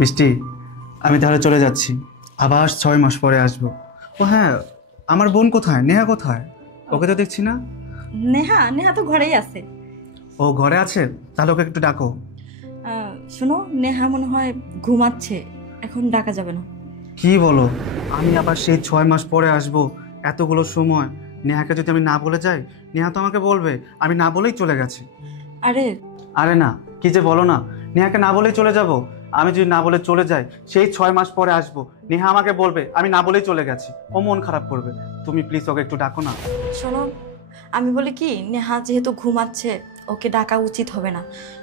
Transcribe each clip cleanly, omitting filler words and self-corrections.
মিষ্টি, আমি তাহলে চলে যাচ্ছি, আবার 6 মাস পরে আসবো। ও হ্যাঁ, আমার বোন কোথায়? নেহা কোথায়? ওকে তো দেখছি না। নেহা নেহা তো ঘরেই আছে। ও ঘরে আছে? তাহলে ওকে একটু ডাকো। শোনো, নেহা মনে হয় ঘুমাচ্ছে, এখন ডাকা যাবে না। কি বলো? আমি আবার সেই 6 মাস পরে আসবো, এতগুলো সময় নেহাকে যদি আমি না বলে যাই, নেহা তো আমাকে বলবে আমি না বলেই চলে গেছি। আরে আরে না, কি যে বলো না, নেহাকে না বলেই চলে যাব। আমি যদি না বলে চলে যাই, সেই 6 মাস পরে আসবো, নেহা আমাকে বলবে আমি না বলেই চলে গেছি, ও মন খারাপ করবে। তুমি প্লিজ ওকে একটু ডাকো না। শোনো, আমি বলি কি, নেহা যেহেতু ঘুমাচ্ছে ওকে ডাকা উচিত হবে না।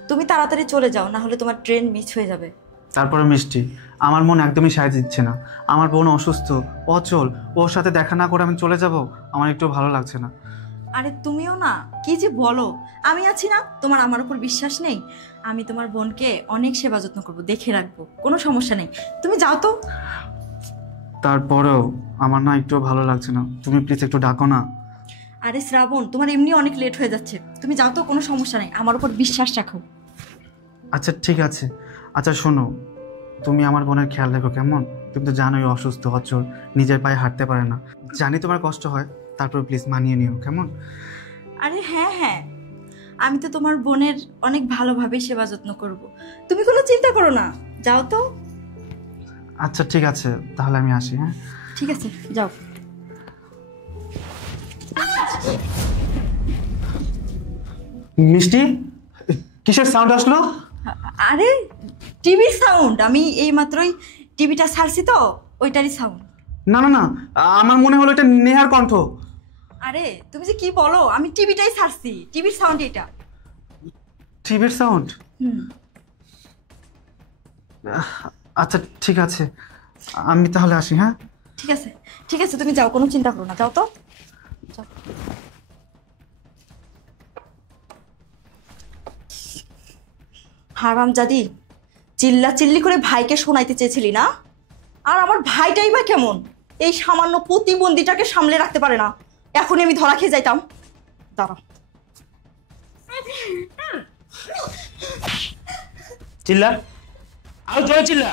তুমি তাড়াতাড়ি চলে যাও, না হলে তোমার ট্রেন মিস হয়ে যাবে। তারপরে মিষ্টি, আমার মন একদমই সায় দিচ্ছে না। আমার বোন অসুস্থ, অচল, ওর সাথে দেখা না করে আমি চলে যাব, আমার একটু ভালো লাগছে না। আরে তুমিও না, কি যে বলো, আমি আছি না, তোমার আমার উপর বিশ্বাস নেই? আমি তোমার বোনকে অনেক সেবা যত্ন করবো, দেখে রাখবো, কোনো সমস্যা নেই। তুমি যাও তো। তারপরেও আমার না একটু ভালো লাগছে না, তুমি প্লিজ একটু ডাকো না। আরে শ্রাবণ, তোমার এমনি অনেক লেট হয়ে যাচ্ছে, তুমি যাও তো, কোনো সমস্যা নেই, আমার উপর বিশ্বাস রাখো। আচ্ছা ঠিক আছে। আচ্ছা শোনো, তুমি আমার বোনের খেয়াল রেখো কেমন? তুমি তো জানোই অসুস্থ, অচল, নিজের পায়ে হাঁটতে পারে না। জানি তোমার কষ্ট হয়, তারপর প্লিজ মানিয়ে নিও কেমন? আরে হ্যাঁ হ্যাঁ, আমি তো তোমার বোনের অনেক ভালোভাবে সেবা যত্ন করব, তুমি কোনো চিন্তা করো না, যাও তো। আচ্ছা ঠিক আছে, তাহলে আমি আসি। হ্যাঁ ঠিক আছে, যাও। মিষ্টি, কিসের সাউন্ড আসলো? আরে টিভির সাউন্ড, আমি এই মাত্রই টিভিটা ছাড়ছি তো, ওইটারই সাউন্ড। না না না, আমার মনে হলো এটা নেহার কণ্ঠ। আরে তুমি যে কি বলো, আমি টিভিটাই ছাড়ছি, টিভির সাউন্ড এটা। টিভির সাউন্ড? হুম। আচ্ছা ঠিক আছে, আমি তাহলে আসি। হ্যাঁ ঠিক আছে ঠিক আছে, তুমি যাও, কোনো চিন্তা করো না, যাও তো, যাও। হারামজাদি, চিল্লা চিল্লি করে ভাইকে শোনাইতে চেয়েছিলি না? আর আমার ভাইটাই বা কেমন, এই সামান্য প্রতিবন্ধীটাকে সামলে রাখতে পারে না। এখনই আমি ধরা খেয়ে যাইতাম, দাঁড়া। চিল্লা, আরো জোরে চিল্লা,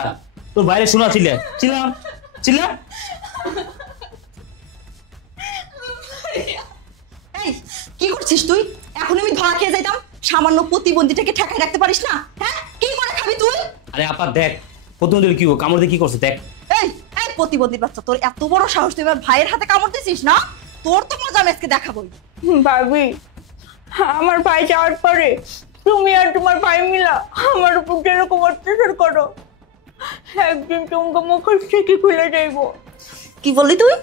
তোর বাইরে শোনা, চিল্লা চিল্লা চিল্লা। এই কি করছিস তুই? এখন আমি ধরা খেয়ে যাইতাম, সামান্য প্রতিবন্ধীটাকে ঠেকাই রাখতে পারিস না? হ্যাঁ, কি করে খাবি তুই? আরে আপা দেখ, প্রতিবন্ধী কি কামড় দিয়ে কি করছে দেখ। এই এই প্রতিবন্ধীর বাচ্চা, তোর এত বড় সাহস, তুই আমার ভাইয়ের হাতে কামড় দিছিস না? তোর তো মজা আমি আজকে দেখাবোই। ভাবি, আমার ভাই যাওয়ার পরে তুমি আর তোমার ভাই মিলা আমার উপর যেরকম অত্যাচার করো, একদিন তোমাকে মুখোশ থেকে খুলে যাইবো। কি বললি তুই?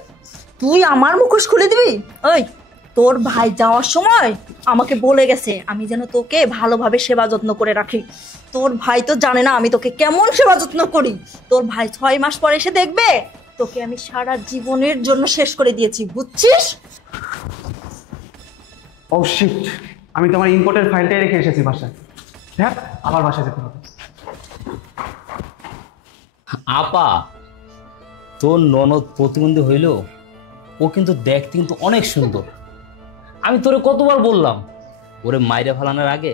তুই আমার মুখোশ খুলে দিবি? ওই, তোর ভাই যাওয়ার সময় আমাকে বলে গেছে আমি যেন তোকে ভালোভাবে সেবা যত্ন করে রাখি। তোর ভাই তো জানে না আমি তোকে কেমন সেবা যত্ন করি। তোর ভাই 6 মাস পরে এসে দেখবে তোকে আমি সারা জীবনের জন্য শেষ করে দিয়েছি, বুঝছিস? ও শিট, আমি তোমার ইম্পোর্টের ফাইলটাই রেখে এসেছি বাসায়। হ্যাঁ, আবার বাসায় যেতে হবে। আপা, তোর ননদ প্রতিবন্ধী হইল, ও কিন্তু দেখতে কিন্তু অনেক সুন্দর। আমি তোরে কতবার বললাম ওরে মাইরে ফেলানোর আগে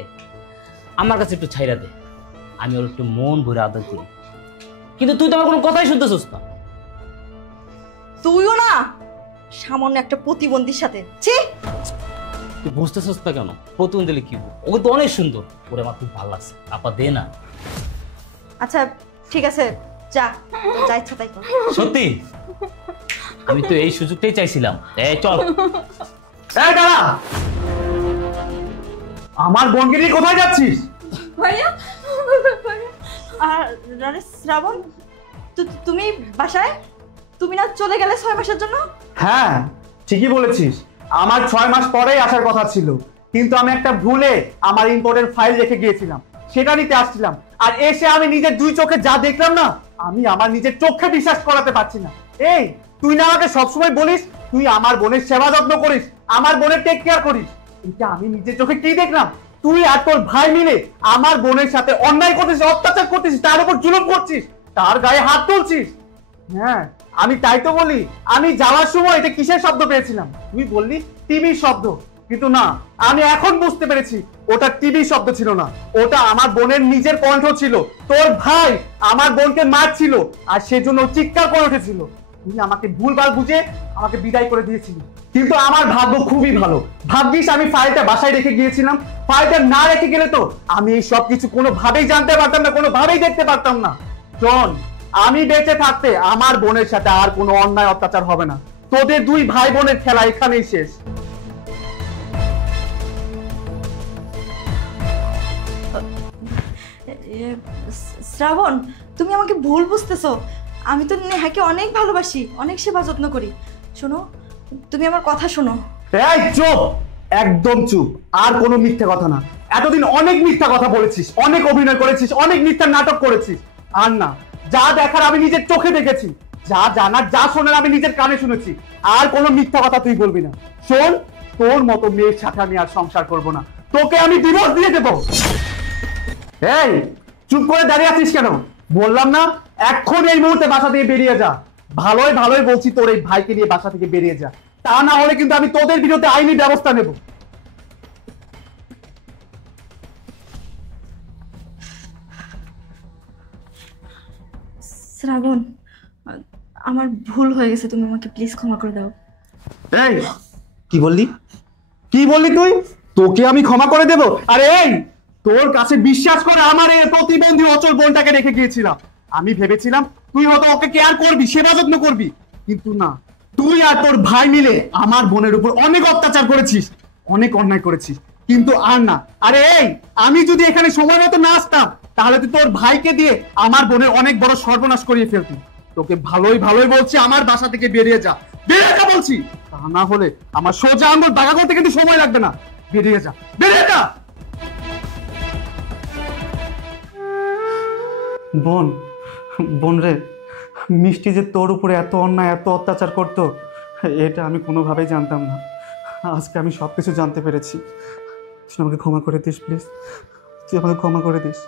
আমার কাছে একটু ছাইরা দে, আমি ওর একটু মন ভরে আদর করি, কিন্তু তুই তো আমার কোনো কথাই শুনতেছিস না। তুইও না সামান্য একটা প্রতিবন্ধীর সাথে, ছি। তুই বুঝতেছিস না কেন? প্রতিবন্ধী হলে কি, ও তো অনেক সুন্দর, ওরে আমার খুব ভালো লাগছে। আপা দে না। আচ্ছা ঠিক আছে, যা, তোর যা ইচ্ছা তাই কর। সত্যি আমি তো এই সুযোগটাই চাইছিলাম। এই চল। এই দাঁড়া, আমার বোনকে নিয়ে কোথায় যাচ্ছিস? ভাইয়া, আর আরে শ্রাবণ, তুমি বাসায়? তুমি না চলে গেলে 6 মাসের জন্য? হ্যাঁ ঠিকই বলেছিস, আমার 6 মাস পরেই আসার কথা ছিল, কিন্তু আমি একটা ভুলে আমার ইম্পোর্টের ফাইল রেখে গিয়েছিলাম, সেটা নিতে আসছিলাম। আর এসে আমি নিজের 2 চোখে যা দেখলাম না, আমি আমার নিজের চোখে বিশ্বাস করাতে পারছি না। এই তুই না আমাকে সবসময় বলিস তুই আমার বোনের সেবা যত্ন করিস, আমার বোনের টেক কেয়ার করিস, এটা আমি নিজের চোখে কি দেখলাম? তুই আর তোর ভাই মিলে আমার বোনের সাথে অন্যায় করছিস, অত্যাচার করছিস, তার উপর জুলুম করছিস, তার গায়ে হাত তুলছিস। হ্যাঁ আমি তাই তো বলি, আমি যাওয়ার সময় এটা কিসের শব্দ পেয়েছিলাম? তুই বললি টিভির শব্দ। কিন্তু না, আমি এখন বুঝতে পেরেছি ওটা টিভি শব্দ ছিল না, ওটা আমার বোনের নিজের কণ্ঠ ছিল। তোর ভাই আমার বোনকে মারছিল আর সেজন্য ও চিৎকার করে উঠেছিল। তুই আমাকে ভুলভাল বুঝে আমাকে বিদায় করে দিয়েছিলি। কিন্তু আমার ভাগ্য খুবই ভালো, ভাগ্যিস আমি ফাইলটা বাসায় রেখে গিয়েছিলাম। ফাইলটা না রেখে গেলে তো আমি এই সব কিছু কোনোভাবেই জানতে পারতাম না, কোনোভাবেই দেখতে পারতাম না। শোন, আমি বেঁচে থাকতে আমার বোনের সাথে আর কোনো অন্যায় অত্যাচার হবে না। তোদের দুই ভাই বোনের খেলা এখানেই শেষ। শ্রাবণ, তুমি আমাকে ভুল বুঝতেছো। আমি তো নেহাকে অনেক ভালোবাসি, অনেক সেবা যত্ন করি। শোনো, তুমি আমার কথা শোনো। এই চুপ, একদম চুপ, আর কোনো মিথ্যা কথা না। এতদিন অনেক মিথ্যা কথা বলেছিস, অনেক অভিনয় করেছিস, অনেক মিথ্যা নাটক করেছিস। আর না, যা দেখার আমি নিজের চোখে দেখেছি, যা জানার যা শোনার আমি নিজের কানে শুনেছি। আর কোনো মিথ্যা কথা তুই বলবি না। শোন, তোর মতো মেয়ের সাথে আমি আর সংসার করব না, তোকে আমি ডিভোর্স দিয়ে দেবো। এই চুপ করে দাঁড়িয়ে আছিস কেন? বললাম না, এখন এই মুহূর্তে বাসা থেকে বেরিয়ে যা। ভালোই ভালোই বলছি, তোর এই ভাইকে নিয়ে বাসা থেকে বেরিয়ে যা, তা না হলে কিন্তু আমি তোদের বিরুদ্ধে আইনি ব্যবস্থা নেব। শ্রাবণ, আমার ভুল হয়ে গেছে, তুমি আমাকে প্লিজ ক্ষমা করে দাও। এই কি বললি, কি বললি তুই? তোকে আমি ক্ষমা করে দেব? আরে এই, তোর কাছে বিশ্বাস করে আমার এই প্রতিবন্ধী অচল বোনটাকে রেখে গিয়েছিলাম। আমি ভেবেছিলাম তুই হয়তো ওকে কেয়ার করবি, সেবা যত্ন করবি, কিন্তু না, তুই আর তোর ভাই মিলে আমার বোনের উপর অনেক অত্যাচার করেছিস, অনেক অন্যায় করেছিস। কিন্তু আর না, আরে এই, আমি যদি এখানে সময় মতো না আসতাম তাহলে তুই তোর ভাইকে দিয়ে আমার বোনের অনেক বড় সর্বনাশ করিয়ে ফেলতি। তোকে ভালোই ভালোই বলছি, আমার বাসা থেকে বেরিয়ে যা, বেরিয়ে যা বলছি, তা না হলে আমার সোজা আঙুল বাঁকা করতে কিন্তু সময় লাগবে না। বেরিয়ে যা, বেরিয়ে যা। বোন, বোন রে, মিষ্টি যে তোর উপরে এত অন্যায় এত অত্যাচার করতো, এটা আমি কোনোভাবেই জানতাম না। আজকে আমি সবকিছু জানতে পেরেছি। তুই আমাকে ক্ষমা করে দিস প্লিজ, তুই আমাকে ক্ষমা করে দিস।